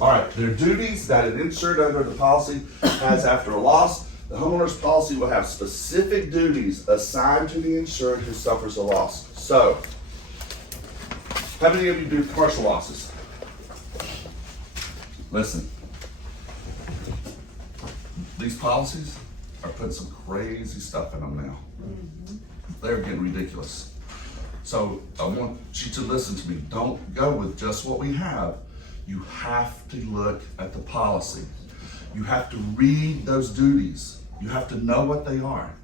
All right, there are duties that an insured under the policy has after a loss. The homeowner's policy will have specific duties assigned to the insured who suffers a loss. So, how many of you do commercial losses? Listen, these policies are putting some crazy stuff in them now. They're getting ridiculous. So I want you to listen to me. Don't go with just what we have. You have to look at the policy. You have to read those duties. You have to know what they are.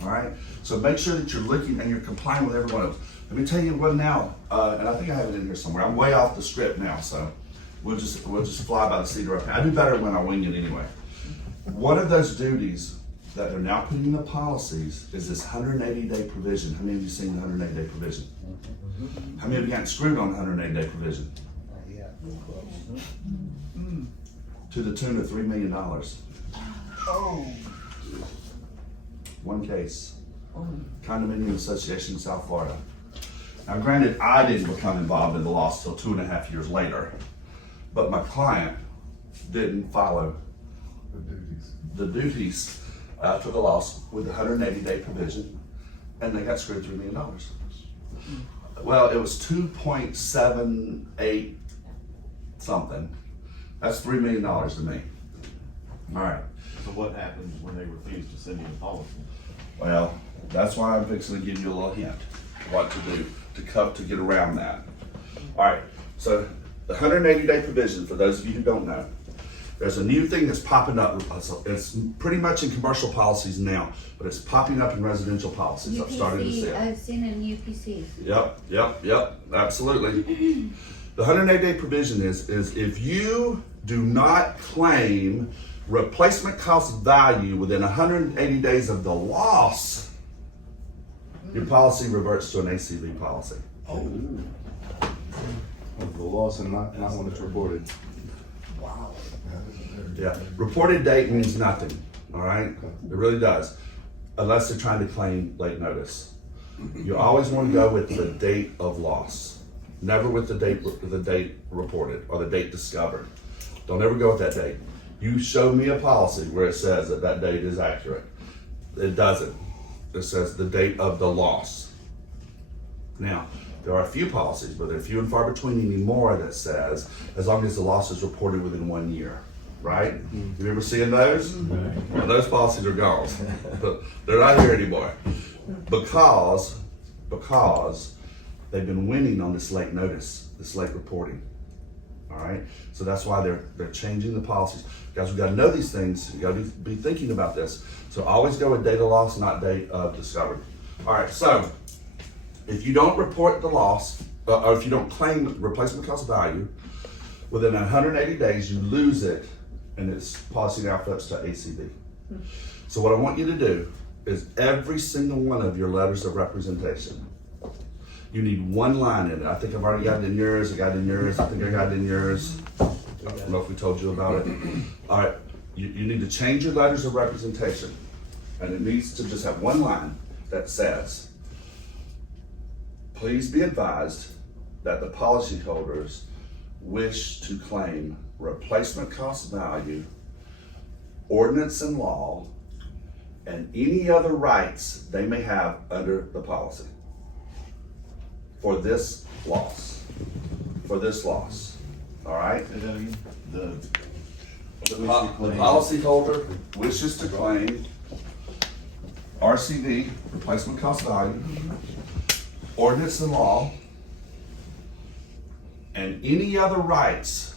All right? So make sure that you're looking and you're complying with every one of them. Let me tell you one now, and I think I have it in here somewhere. I'm way off the script now, so we'll just fly by the seat of our pants. I do better when I wing it anyway. One of those duties that they're now putting in the policies is this 180-day provision. How many of you seen the 180-day provision? How many of you got screwed on the 180-day provision? To the tune of $3 million. Oh. One case. Condominium Association in South Florida. Now granted, I didn't become involved in the loss till 2.5 years later, but my client didn't follow the duties to the loss with the 180-day provision, and they got screwed $3 million. Well, it was 2.78 something. That's $3 million to me. All right. So what happens when they refuse to send you the policy? Well, that's why I'm fixing to give you a little hint what to do to get around that. All right. So the 180-day provision, for those of you who don't know, there's a new thing that's popping up. It's pretty much in commercial policies now, but it's popping up in residential policies. I'm starting to see it. I've seen it in UPCs. Yep, absolutely. The 180-day provision is if you do not claim replacement cost value within 180 days of the loss, your policy reverts to an ACV policy. Of the loss and not when it's reported. Wow. Yeah, reported date means nothing, all right? It really does, unless they're trying to claim late notice. You always want to go with the date of loss, never with the date reported or the date discovered. Don't ever go with that date. You show me a policy where it says that that date is accurate. It doesn't. It says the date of the loss. Now, there are a few policies, but they're few and far between anymore that says as long as the loss is reported within 1 year, right? You ever seen those? Well, those policies are gone. But they're not here anymore because they've been winning on this late notice, this late reporting. All right, so that's why they're changing the policies. Guys, we got to know these things. You got to be thinking about this. So always go with date of loss, not date of discovery. All right, so if you don't report the loss, or if you don't claim replacement cost value within 180 days, you lose it, and its policy now flips to ACV. So what I want you to do is every single one of your letters of representation, you need one line in it. I think I've already got it in yours. I got it in yours. I think I got it in yours. I don't know if we told you about it. All right, you need to change your letters of representation, and it needs to just have one line that says, please be advised that the policyholders wish to claim replacement cost value, ordinance and law, and any other rights they may have under the policy for this loss. All right? Say that again? The The policyholder wishes to claim RCV, replacement cost value, ordinance and law, and any other rights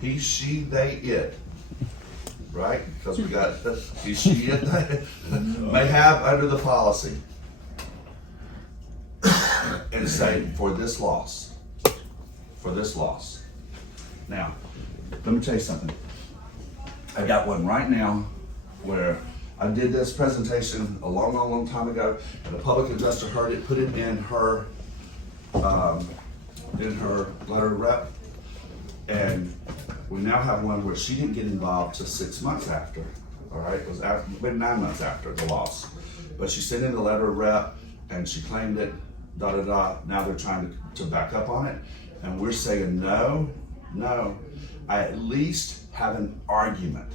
he, she, they, it, right? Because we got he, she, it, they may have under the policy, and say for this loss. Now, let me tell you something. I got one right now where I did this presentation a long time ago, and the public adjuster heard it, put it in her letter of rep, and we now have one where she didn't get involved till 6 months after. All right, it was after, maybe 9 months after the loss, but she sent in the letter of rep and she claimed it. Now they're trying to back up on it, and we're saying no. No. I at least have an argument.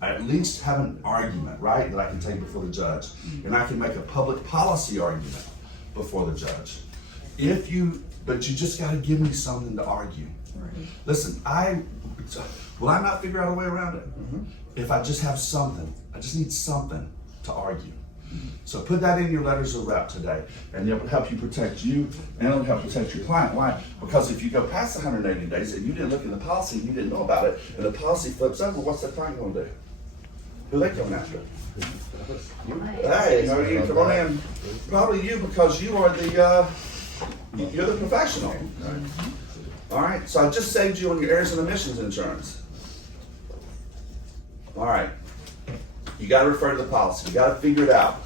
I at least have an argument, right, that I can take before the judge. And I can make a public policy argument before the judge. But you just gotta give me something to argue. Listen, will I not figure out a way around it? If I just have something, I just need something to argue. So put that in your letters of rep today, and it will help you protect you, and it'll help protect your client. Why? Because if you go past the 180 days and you didn't look in the policy and you didn't know about it, and the policy flips over, what's that client gonna do? Who are they coming after? Hey, how are you? Come on in. Probably you, because you are you're the professional. All right, so I just saved you on your errors and omissions insurance. All right, you gotta refer to the policy. You gotta figure it out.